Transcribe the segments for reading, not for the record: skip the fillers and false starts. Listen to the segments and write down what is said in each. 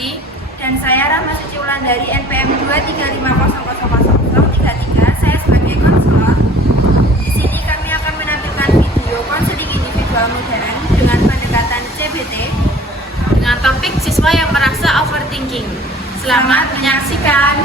Asri. Dan saya Rahma Suci Wulandari NPM 235000033. Saya sebagai konselor. Di sini kami akan menampilkan video konseling individual modern dengan pendekatan CBT Dengan topik siswa yang merasa overthinking. Selamat menyaksikan.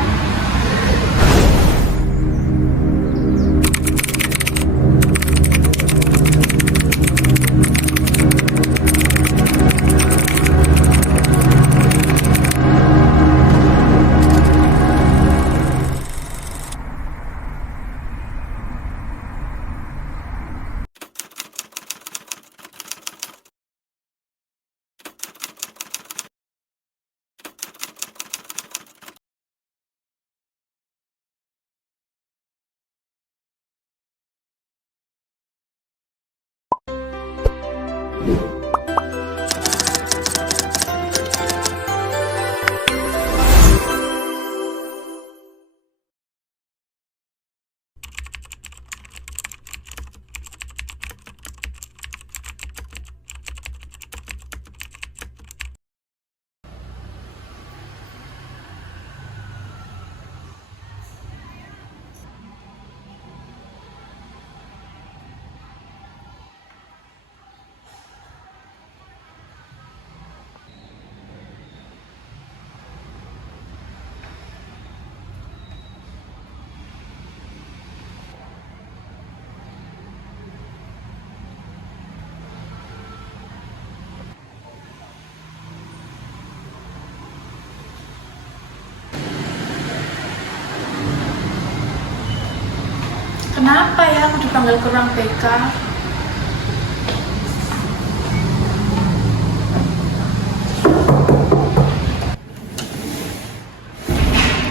Kenapa ya aku dipanggil ke ruang BK?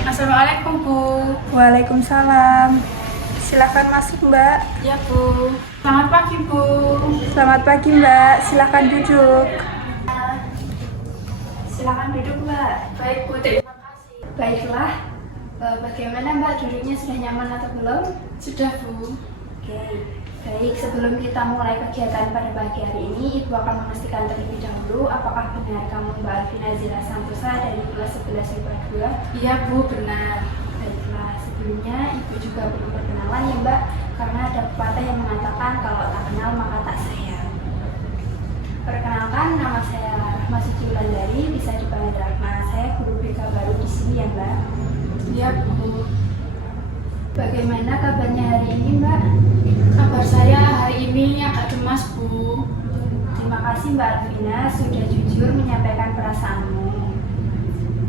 Assalamualaikum Bu. Waalaikumsalam. Silakan masuk Mbak. Ya Bu. Selamat pagi Bu. Selamat pagi Mbak, silakan duduk. Silakan duduk Mbak. Baik Bu, terima kasih. Baiklah, bagaimana Mbak, duduknya sudah nyaman atau belum? Sudah Bu. Oke, baik, sebelum kita mulai kegiatan pada pagi hari ini, Ibu akan memastikan terlebih dahulu apakah benar kamu Mbak Alvina Zira Santosa dari kelas 11 IPA 2? Iya Bu, benar. Baiklah, sebelumnya Ibu juga perlu perkenalan ya Mbak, karena ada pepatah yang mengatakan kalau tak kenal maka tak sayang. Perkenalkan, nama saya Rahma Suci Wulandari, bisa dipanggil Rahma. Saya guru BK baru di sini ya Mbak. Iya Bu. Bagaimana kabarnya hari ini Mbak? Kabar saya hari ini agak cemas Bu. Terima kasih Mbak Alvina sudah jujur menyampaikan perasaanmu.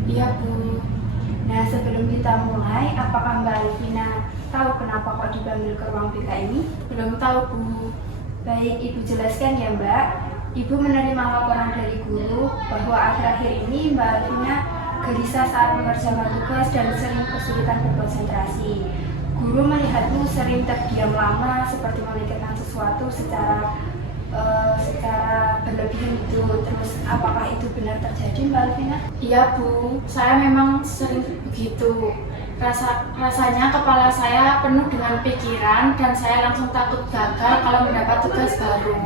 Iya Bu. Nah, sebelum kita mulai, apakah Mbak Alvina tahu kenapa kok dipanggil ke ruang BK ini? Belum tahu Bu. Baik, Ibu jelaskan ya Mbak. Ibu menerima laporan dari guru bahwa akhir-akhir ini Mbak Alvina gelisah saat mengerjakan tugas dan sering kesulitan berkonsentrasi. Guru melihatmu sering terdiam lama seperti memikirkan sesuatu secara berlebihan itu. Terus apakah itu benar terjadi Mbak Alvina? Iya Bu, saya memang sering begitu. Rasanya kepala saya penuh dengan pikiran dan saya langsung takut gagal kalau mendapat tugas baru.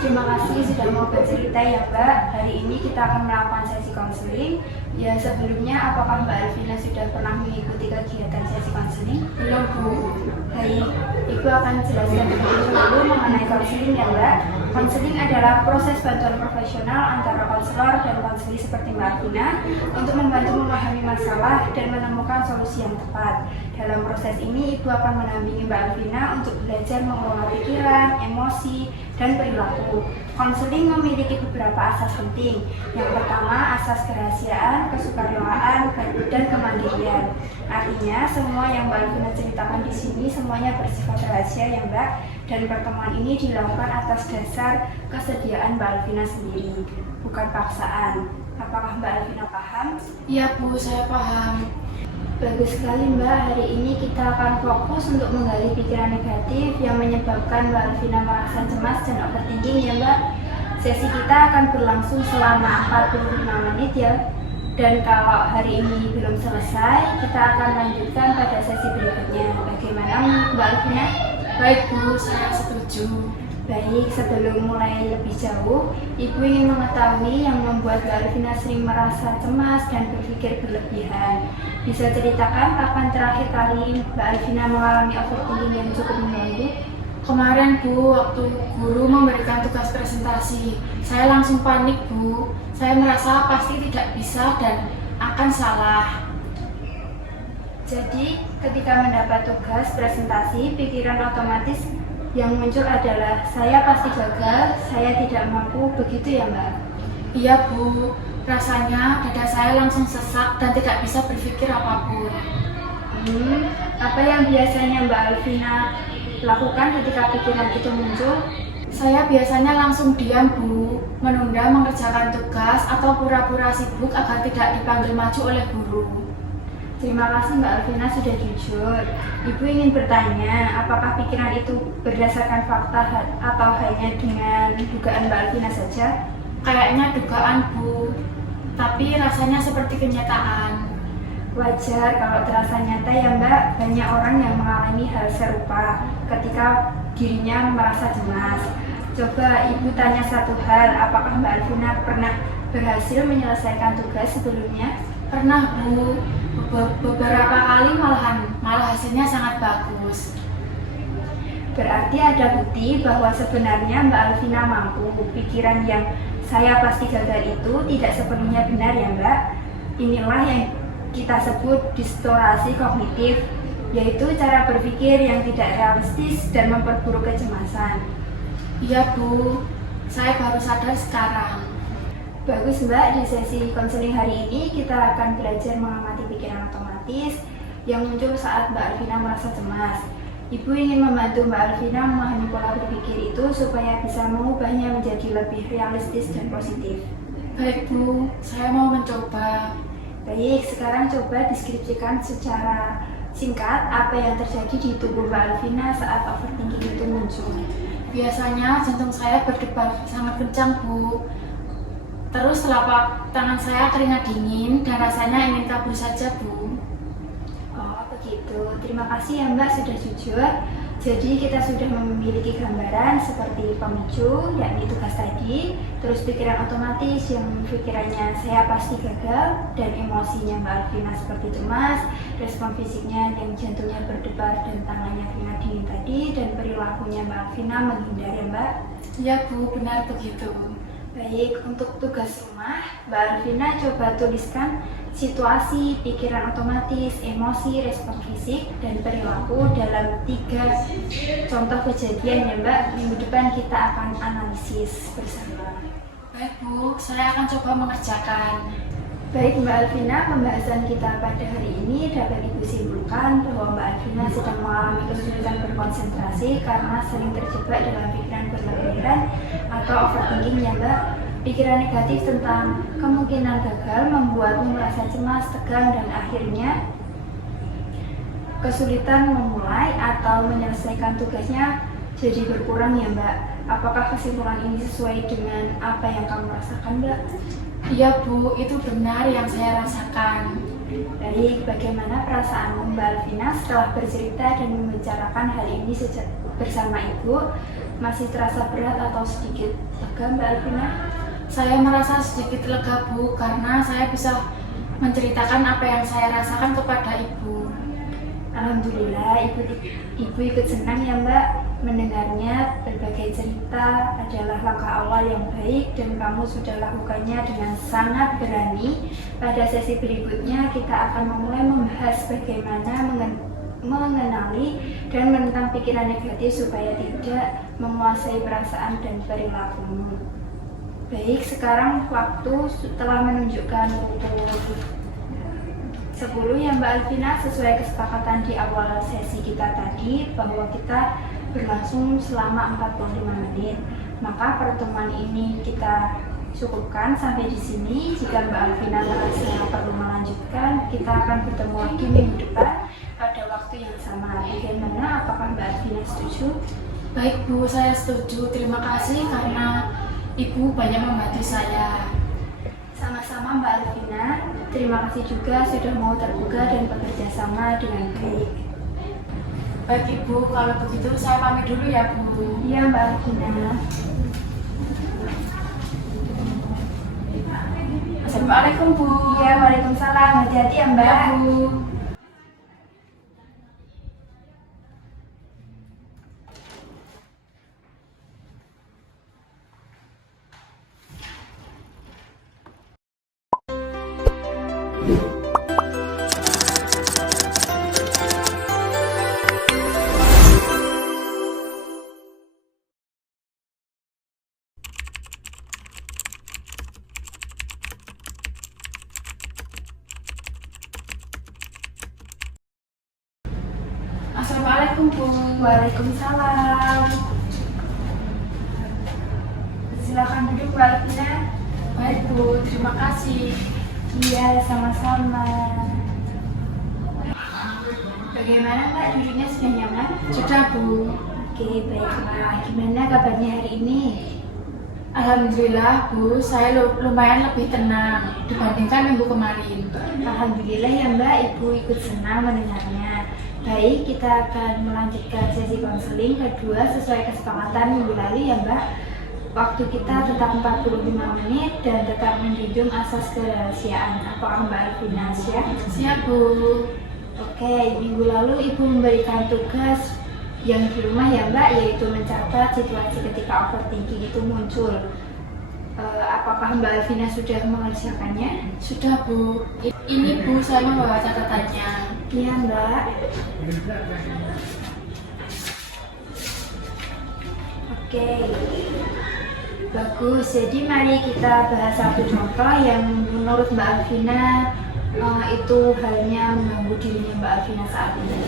Terima kasih sudah mau bercerita ya Mbak. Hari ini kita akan melakukan sesi konseling. Ya, sebelumnya apakah Mbak Alvina sudah pernah mengikuti kegiatan sesi konseling? Belum Bu. Baik, Ibu akan jelaskan terlebih dahulu mengenai konseling ya Mbak. Konseling adalah proses bantuan profesional antara konselor dan konseli seperti Mbak Alvina untuk membantu memahami masalah dan menemukan solusi yang tepat. Dalam proses ini, Ibu akan mendampingi Mbak Alvina untuk belajar mengelola pikiran, emosi, dan perilaku. Konseling memiliki beberapa asas penting. Yang pertama, asas kerahasiaan, kesukarelawan, dan kemandirian. Artinya, semua yang Mbak Alvina ceritakan di sini semuanya bersifat rahasia ya Mbak. Dan pertemuan ini dilakukan atas dasar kesediaan Mbak Alvina sendiri, bukan paksaan. Apakah Mbak Alvina paham? Iya Bu, saya paham. Bagus sekali Mbak, hari ini kita akan fokus untuk menggali pikiran negatif yang menyebabkan Mbak Alvina merasa cemas dan overthinking ya Mbak. Sesi kita akan berlangsung selama 45 menit ya. Dan kalau hari ini belum selesai, kita akan lanjutkan pada sesi berikutnya. Bagaimana Mbak Alvina? Baik Bu, saya setuju. Baik, sebelum mulai lebih jauh, Ibu ingin mengetahui yang membuat Mbak Alvina sering merasa cemas dan berpikir berlebihan. Bisa ceritakan kapan terakhir kali Mbak Alvina mengalami overthinking yang cukup mengganggu? Kemarin Bu, waktu guru memberikan tugas presentasi, saya langsung panik Bu. Saya merasa pasti tidak bisa dan akan salah. Jadi, ketika mendapat tugas presentasi, pikiran otomatis yang muncul adalah saya pasti gagal, saya tidak mampu, begitu ya Mbak? Iya Bu, rasanya dada saya langsung sesak dan tidak bisa berpikir apapun. Apa yang biasanya Mbak Alvina lakukan ketika pikiran itu muncul? Saya biasanya langsung diam Bu, menunda mengerjakan tugas atau pura-pura sibuk agar tidak dipanggil maju oleh guru. Terima kasih Mbak Alvina sudah jujur. Ibu ingin bertanya, apakah pikiran itu berdasarkan fakta atau hanya dengan dugaan Mbak Alvina saja? Kayaknya dugaan Bu, tapi rasanya seperti kenyataan. Wajar kalau terasa nyata ya Mbak, banyak orang yang mengalami hal serupa ketika dirinya merasa cemas. Coba Ibu tanya satu hal, apakah Mbak Alvina pernah berhasil menyelesaikan tugas sebelumnya? Pernah Bu, beberapa kali malah hasilnya sangat bagus. Berarti ada bukti bahwa sebenarnya Mbak Alvina mampu. Pikiran yang saya pasti gagal itu tidak sepenuhnya benar ya Mbak. Inilah yang kita sebut distorsi kognitif, yaitu cara berpikir yang tidak realistis dan memperburuk kecemasan. Iya Bu, saya baru sadar sekarang. Bagus Mbak, di sesi konseling hari ini kita akan belajar mengamati pikiran otomatis yang muncul saat Mbak Alvina merasa cemas. Ibu ingin membantu Mbak Alvina memahami pola berpikir itu supaya bisa mengubahnya menjadi lebih realistis dan positif. Baik Bu, saya mau mencoba. Baik, sekarang coba deskripsikan secara singkat apa yang terjadi di tubuh Mbak Alvina saat overthinking itu muncul. Biasanya jantung saya berdebar sangat kencang Bu. Terus telapak tangan saya keringat dingin dan rasanya ingin kabur saja Bu. Oh begitu, terima kasih ya Mbak sudah jujur. Jadi kita sudah memiliki gambaran seperti pemicu, yakni tugas tadi. Terus pikiran otomatis yang pikirannya saya pasti gagal. Dan emosinya Mbak Alvina seperti cemas. Respon fisiknya yang jantungnya berdebar dan tangannya keringat dingin tadi. Dan perilakunya Mbak Alvina menghindar ya Mbak. Iya Bu, benar begitu. Baik, untuk tugas rumah, Mbak Alvina coba tuliskan situasi, pikiran otomatis, emosi, respon fisik, dan perilaku dalam 3 contoh kejadian ya Mbak. Minggu depan kita akan analisis bersama. Baik Bu, saya akan coba mengerjakan. Baik Mbak Alvina, pembahasan kita pada hari ini dapat Ibu simpulkan bahwa Mbak Alvina sedang mengalami kesulitan berkonsentrasi karena sering terjebak dalam pikiran berlebihan atau overthinking ya Mbak. Pikiran negatif tentang kemungkinan gagal membuatmu merasa cemas, tegang, dan akhirnya kesulitan memulai atau menyelesaikan tugasnya jadi berkurang ya Mbak. Apakah kesimpulan ini sesuai dengan apa yang kamu rasakan Mbak? Iya Bu, itu benar yang saya rasakan. Baik, bagaimana perasaanmu Mbak Alvina setelah bercerita dan membicarakan hal ini bersama Ibu? Masih terasa berat atau sedikit lega Mbak Alvina? Saya merasa sedikit lega Bu, karena saya bisa menceritakan apa yang saya rasakan kepada Ibu. Alhamdulillah, Ibu ikut senang ya Mbak. Mendengarnya berbagai cerita adalah langkah awal yang baik dan kamu sudah lakukannya dengan sangat berani. Pada sesi berikutnya kita akan memulai membahas bagaimana mengenali dan menentang pikiran negatif supaya tidak menguasai perasaan dan perilakumu. Baik, sekarang waktu telah menunjukkan pukul 10 ya Mbak Alvina, sesuai kesepakatan di awal sesi kita tadi bahwa kita berlangsung selama 45 menit. Maka pertemuan ini kita cukupkan sampai di sini. Jika Mbak Alvina merasa perlu melanjutkan, kita akan bertemu lagi minggu depan pada waktu yang sama. Bagaimana? Apakah Mbak Alvina setuju? Baik Bu, saya setuju. Terima kasih karena Ibu banyak membantu saya. Sama-sama Mbak Alvina. Terima kasih juga sudah mau terbuka dan bekerja sama dengan baik. Baik Ibu, kalau begitu saya pamit dulu ya Bu. Iya Mbak Alvina. Assalamualaikum Bu. Iya, waalaikumsalam. Hati-hati ya Mbak. Ya Bu. Assalamualaikum Bu. Waalaikumsalam. Silakan duduk Mbak Alvina. Baik Bu, terima kasih. Iya, sama-sama. Bagaimana Mbak, duduknya sudah nyaman? Sudah Bu. Oke, baiklah. Gimana kabarnya hari ini? Alhamdulillah Bu, saya lumayan lebih tenang dibandingkan minggu kemarin. Alhamdulillah ya Mbak, Ibu ikut senang mendengarnya. Baik, kita akan melanjutkan sesi konseling kedua sesuai kesepakatan minggu lalu ya Mbak. Waktu kita tetap 45 menit dan tetap menjunjung asas kerahasiaan. Apakah Mbak Alvina siap? Siap Bu. Oke, minggu lalu Ibu memberikan tugas yang di rumah ya Mbak, yaitu mencatat situasi ketika overthinking itu muncul. Apakah Mbak Alvina sudah mengerjakannya? Sudah Bu. Ini Bu, saya membawa catatannya. Iya Mbak. Oke, bagus. Jadi mari kita bahas satu contoh yang menurut Mbak Alvina itu halnya mengganggu dirinya Mbak Alvina saat ini.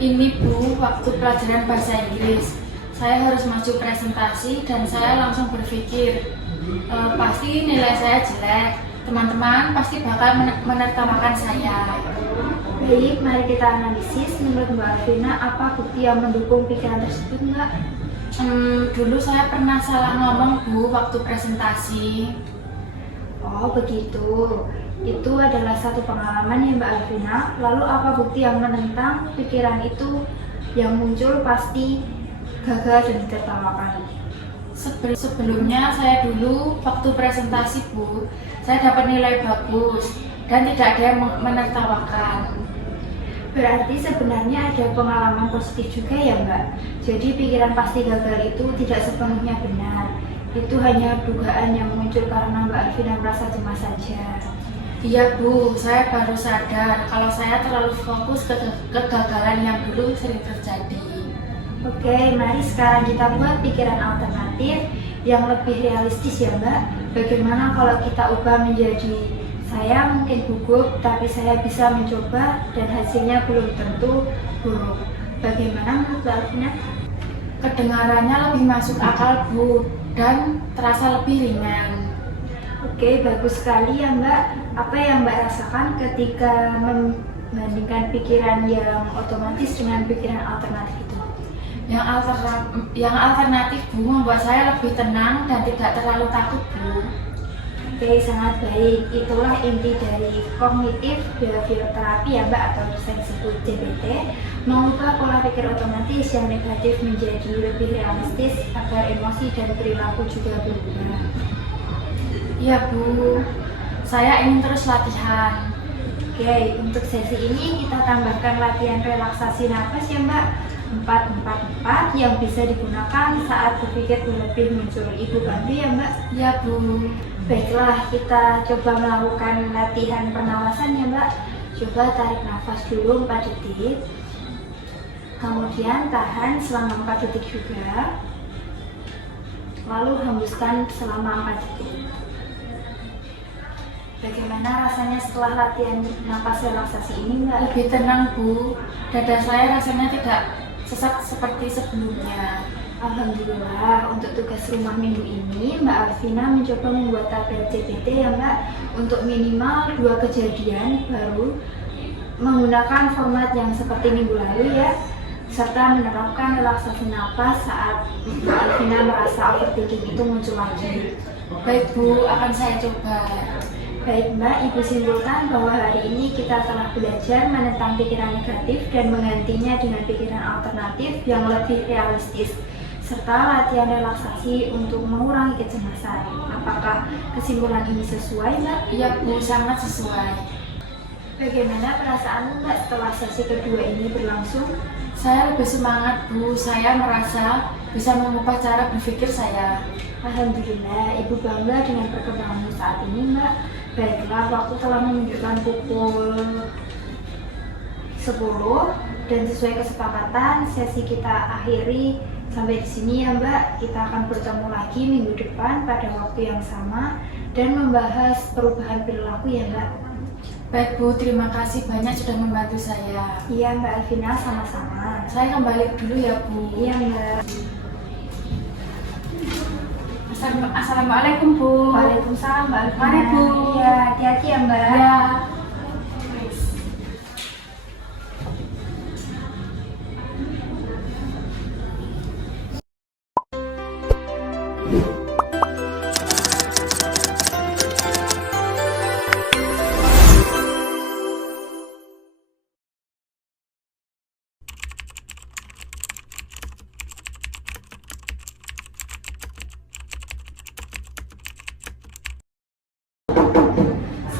Ini Bu, waktu pelajaran bahasa Inggris. Saya harus maju presentasi dan saya langsung berpikir, pasti nilai saya jelek. Teman-teman pasti bakal menertawakan saya. Baik, mari kita analisis. Menurut Mbak Alvina, apa bukti yang mendukung pikiran tersebut Mbak? Dulu saya pernah salah ngomong Bu waktu presentasi. Oh begitu. Itu adalah satu pengalaman ya Mbak Alvina. Lalu apa bukti yang menentang pikiran itu yang muncul pasti gagal dan ditertawakan? Sebelumnya saya dulu waktu presentasi Bu, saya dapat nilai bagus dan tidak ada yang menertawakan. Berarti sebenarnya ada pengalaman positif juga ya Mbak. Jadi pikiran pasti gagal itu tidak sepenuhnya benar. Itu hanya dugaan yang muncul karena Mbak Alvina merasa cemas saja. Iya Bu, saya baru sadar kalau saya terlalu fokus ke kegagalan yang dulu sering terjadi. Oke, mari sekarang kita buat pikiran alternatif yang lebih realistis ya Mbak. Bagaimana kalau kita ubah menjadi saya mungkin gugup, tapi saya bisa mencoba dan hasilnya belum tentu buruk. Bagaimana menurut Mbak Alvina? Kedengarannya lebih masuk akal Bu dan terasa lebih ringan. Oke, bagus sekali ya Mbak. Apa yang Mbak rasakan ketika membandingkan pikiran yang otomatis dengan pikiran alternatif itu? Yang alternatif Bu membuat saya lebih tenang dan tidak terlalu takut Bu. Oke, sangat baik. Itulah inti dari kognitif behavior terapi ya Mbak, atau bisa disebut CBT, mengubah pola pikir otomatis yang negatif menjadi lebih realistis agar emosi dan perilaku juga berubah. Iya Bu, saya ingin terus latihan. Oke, untuk sesi ini kita tambahkan latihan relaksasi nafas ya Mbak, 4-4-4 yang bisa digunakan saat berpikir berlebih muncul. Ibu bantu ya Mbak? Ya Bu. Baiklah, kita coba melakukan latihan pernapasan ya Mbak. Coba tarik nafas dulu 4 detik, kemudian tahan selama 4 detik juga, lalu hembuskan selama 4 detik. Bagaimana rasanya setelah latihan napas relaksasi ini Mbak? Lebih tenang Bu, dada saya rasanya tidak sesak seperti sebelumnya. Alhamdulillah, untuk tugas rumah minggu ini Mbak Alvina mencoba membuat tabel CBT ya Mbak, untuk minimal 2 kejadian baru menggunakan format yang seperti minggu lalu ya, serta menerapkan relaksasi napas saat Mbak Alvina merasa overthinking itu muncul lagi. Baik Bu, akan saya coba. Baik Mbak, Ibu simpulkan bahwa hari ini kita telah belajar menentang pikiran negatif dan menggantinya dengan pikiran alternatif yang lebih realistis, serta latihan relaksasi untuk mengurangi kecemasan. Apakah kesimpulan ini sesuai Mbak? Iya Bu, sangat sesuai. Bagaimana perasaanmu Mbak setelah sesi kedua ini berlangsung? Saya lebih semangat Bu, saya merasa bisa mengubah cara berpikir saya. Alhamdulillah, Ibu bangga dengan perkembanganmu saat ini Mbak. Baiklah, waktu telah menunjukkan pukul 10 dan sesuai kesepakatan sesi kita akhiri sampai di sini ya Mbak. Kita akan bertemu lagi minggu depan pada waktu yang sama dan membahas perubahan perilaku ya Mbak. Baik Bu, terima kasih banyak sudah membantu saya. Iya Mbak Alvina, sama-sama. Saya kembali dulu ya Bu. Iya Mbak. Assalamualaikum Bu. Waalaikumsalam Mbak Alvina. Mari Bu. Iya, hati-hati ya Mbak. Ya.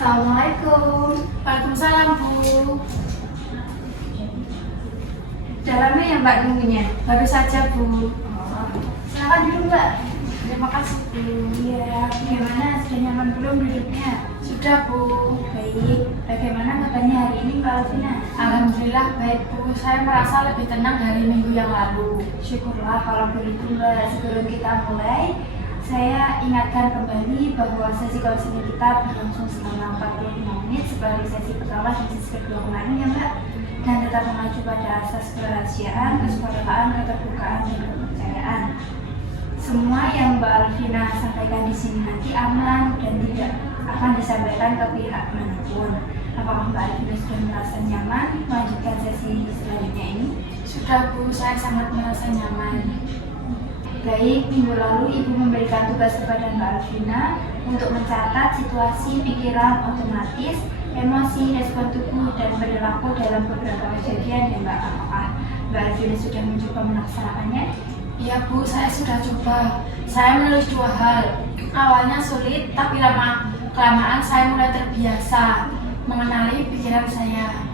Assalamualaikum. Waalaikumsalam Bu. Udah lama ya Mbak nunggunya? Baru saja Bu. Silakan dulu Mbak. Terima kasih Bu. Iya, bagaimana? Sudah nyaman belum duduknya? Sudah Bu. Baik, bagaimana kabarnya hari ini Mbak Alvina? Alhamdulillah baik Bu. Saya merasa lebih tenang dari minggu yang lalu. Syukurlah kalau begitu Mbak. Sebelum kita mulai, saya ingatkan kembali bahwa sesi konseling kita berlangsung selama 45 menit seperti sesi pertama dan sesi kedua kemarin ya Mbak, dan tetap mengacu pada asas kerahasiaan, kesukaraan, keterbukaan, dan kepercayaan. Semua yang Mbak Alvina sampaikan di sini nanti aman dan tidak akan disampaikan ke pihak manapun. Apakah Mbak Alvina sudah merasa nyaman melanjutkan sesi selanjutnya ini? Sudah Bu, saya sangat merasa nyaman. Baik, minggu lalu Ibu memberikan tugas kepada Mbak Alvina untuk mencatat situasi, pikiran otomatis, emosi, respon tubuh, dan perilaku dalam beberapa kejadian ya Mbak. Apakah Mbak Alvina sudah mencoba melaksanakannya? Iya Bu, saya sudah coba. Saya menulis 2 hal. Awalnya sulit, tapi lama-kelamaan saya mulai terbiasa mengenali pikiran saya.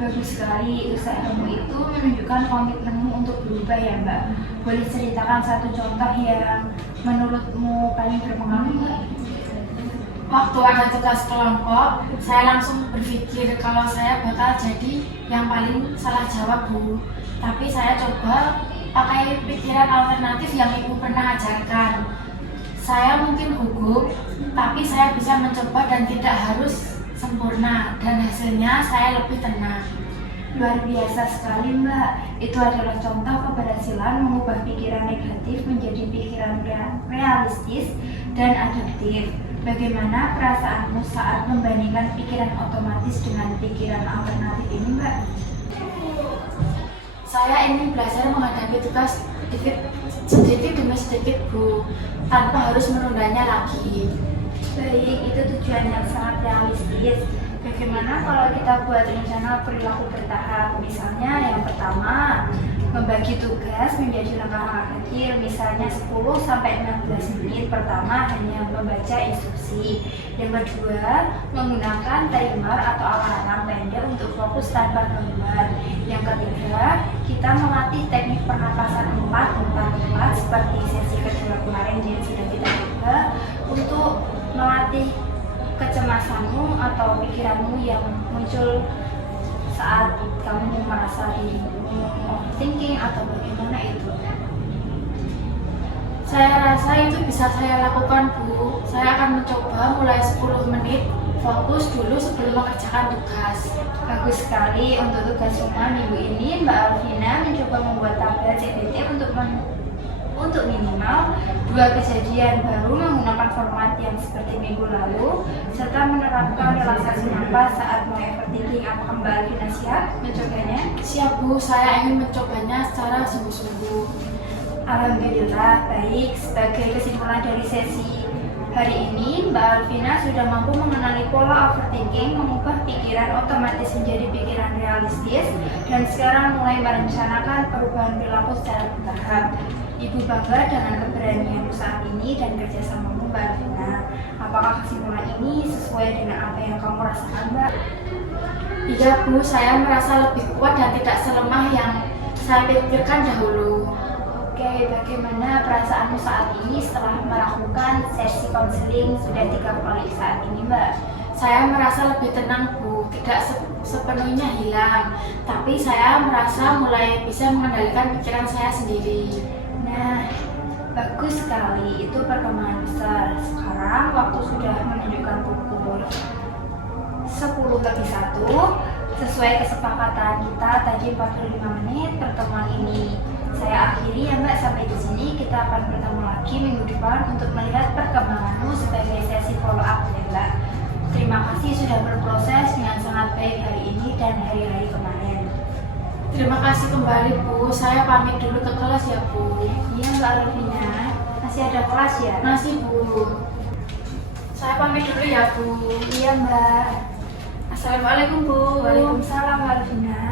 Bagus sekali, usahamu itu menunjukkan komitmenmu untuk berubah ya Mbak. Boleh ceritakan satu contoh yang menurutmu paling berpengaruh Mbak? Waktu ada tugas kelompok, saya langsung berpikir kalau saya bakal jadi yang paling salah jawab Bu. Tapi saya coba pakai pikiran alternatif yang Ibu pernah ajarkan. Saya mungkin gugup, tapi saya bisa mencoba dan tidak harus sempurna, dan hasilnya saya lebih tenang. Luar biasa sekali Mbak. Itu adalah contoh keberhasilan mengubah pikiran negatif menjadi pikiran realistis dan adaptif. Bagaimana perasaanmu saat membandingkan pikiran otomatis dengan pikiran alternatif ini Mbak? Saya ingin belajar menghadapi tugas sedikit demi sedikit Bu, tanpa harus menundanya lagi. Baik, itu tujuan yang sangat realistis. Bagaimana kalau kita buat rencana perilaku bertahap? Misalnya yang pertama, membagi tugas menjadi langkah-langkah kecil, misalnya 10-15 menit pertama hanya membaca instruksi. Yang kedua, menggunakan timer atau alarm pendek untuk fokus tanpa gangguan. Yang ketiga, kita melatih teknik pernapasan 4-4-4 seperti sesi kedua kemarin yang sudah kita coba untuk melatih kecemasanmu atau pikiranmu yang muncul saat kamu merasa dirimu overthinking atau bagaimana itu. Saya rasa itu bisa saya lakukan Bu. Saya akan mencoba mulai 10 menit fokus dulu sebelum mengerjakan tugas. Bagus sekali. Untuk tugas rumah minggu ini Mbak Alvina mencoba membuat tabel CPT untuk minimal 2 kejadian baru menggunakan format yang seperti minggu lalu, serta menerapkan relaksasi nafas saat mulai overthinking. Apakah Mbak Alvina siap mencobanya? Siap Bu, saya ingin mencobanya secara sungguh-sungguh. Alhamdulillah, baik. Sebagai kesimpulan dari sesi Hari ini Mbak Alvina sudah mampu mengenali pola overthinking, mengubah pikiran otomatis menjadi pikiran realistis, dan sekarang mulai merencanakan perubahan perilaku secara bertahap. Ibu bangga dengan keberanian saat ini dan kerjasamamu Mbak Alvina. Apakah kesimpulan ini sesuai dengan apa yang kamu rasakan, Mbak? Iya Bu, saya merasa lebih kuat dan tidak selemah yang saya pikirkan dahulu. Oke, bagaimana perasaanmu saat ini setelah melakukan sesi konseling sudah 3 kali saat ini, Mbak? Saya merasa lebih tenang Bu, tidak sepenuhnya hilang, tapi saya merasa mulai bisa mengendalikan pikiran saya sendiri. Nah, bagus sekali, itu perkembangan besar. Sekarang waktu sudah menunjukkan pukul 10:01. Sesuai kesepakatan kita tadi 45 menit pertemuan ini. Saya akhiri ya Mbak, sampai di sini. Kita akan bertemu lagi minggu depan untuk melihat perkembanganmu sebagai sesi follow up ya Mbak. Terima kasih sudah berproses dengan sangat baik hari ini dan hari-hari kemarin. Terima kasih kembali Bu, saya pamit dulu ke kelas ya Bu. Iya Mbak Alvina, masih ada kelas ya? Masih Bu. Saya pamit dulu ya Bu. Iya Mbak. Assalamualaikum Bu. Waalaikumsalam Mbak Alvina.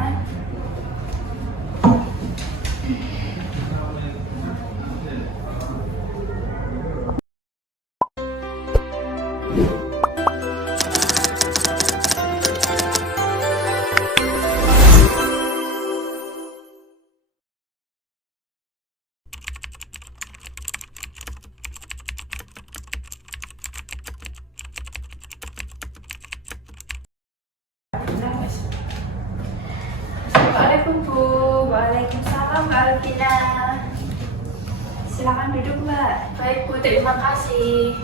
Assalamualaikum Bu. Waalaikumsalam Mbak Alvina. Silakan duduk Mbak. Baik Bu, terima kasih.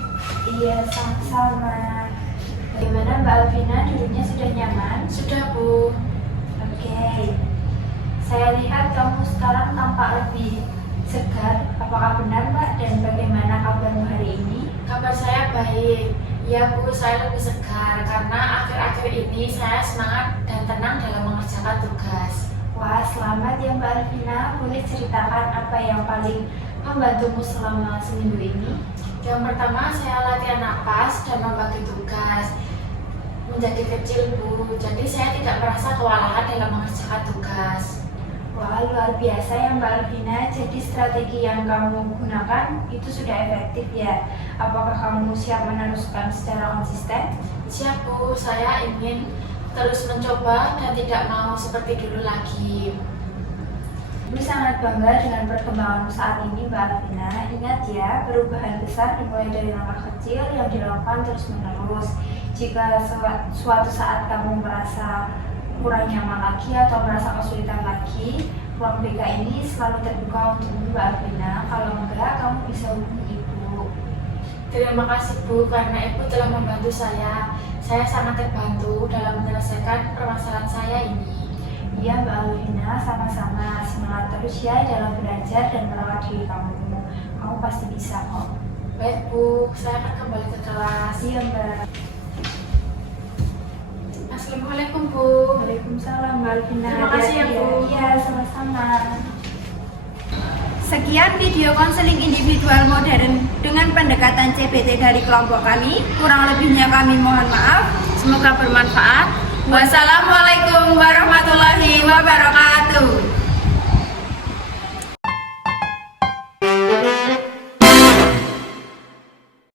Iya, sama-sama. Bagaimana Mbak Alvina, duduknya sudah nyaman? Sudah Bu. Oke. Saya lihat kamu sekarang tampak lebih segar. Apakah benar Mbak? Dan bagaimana kabarmu hari ini? Kabar saya baik. Ya Bu, saya lebih segar karena akhir-akhir ini saya semangat dan tenang dalam mengerjakan tugas. Wah, selamat ya Mbak Alvina. Boleh ceritakan apa yang paling membantumu selama seminggu ini? Yang pertama, saya latihan napas dan membagi tugas menjadi kecil Bu. Jadi saya tidak merasa kewalahan dalam mengerjakan tugas. Wah, luar biasa ya Mbak Alvina. Jadi strategi yang kamu gunakan itu sudah efektif ya. Apakah kamu siap meneruskan secara konsisten? Siap Bu, saya ingin terus mencoba dan tidak mau seperti dulu lagi. Ibu sangat bangga dengan perkembangan saat ini Mbak Alvina. Ingat ya, perubahan besar dimulai dari langkah kecil yang dilakukan terus menerus. Jika suatu saat kamu merasa kurang nyaman lagi atau merasa kesulitan lagi, ruang BK ini selalu terbuka untuk Mbak Alvina. Kalau enggak, kamu bisa hubungi Ibu. Terima kasih Bu, karena Ibu telah membantu saya. Saya sangat terbantu dalam menyelesaikan permasalahan saya ini. Iya Mbak Alvina, sama-sama. Semangat terus ya dalam belajar dan merawat diri kamu. Kamu pasti bisa kok. Baik Bu, saya akan kembali ke kelas. Iya Mbak. Assalamualaikum Bu. Waalaikumsalam Mbak Alvina. Terima kasih ya Bu. Iya, sama-sama. Sekian video konseling individual modern dengan pendekatan CBT dari kelompok kami. Kurang lebihnya kami mohon maaf. Semoga bermanfaat. Wassalamualaikum warahmatullahi wabarakatuh.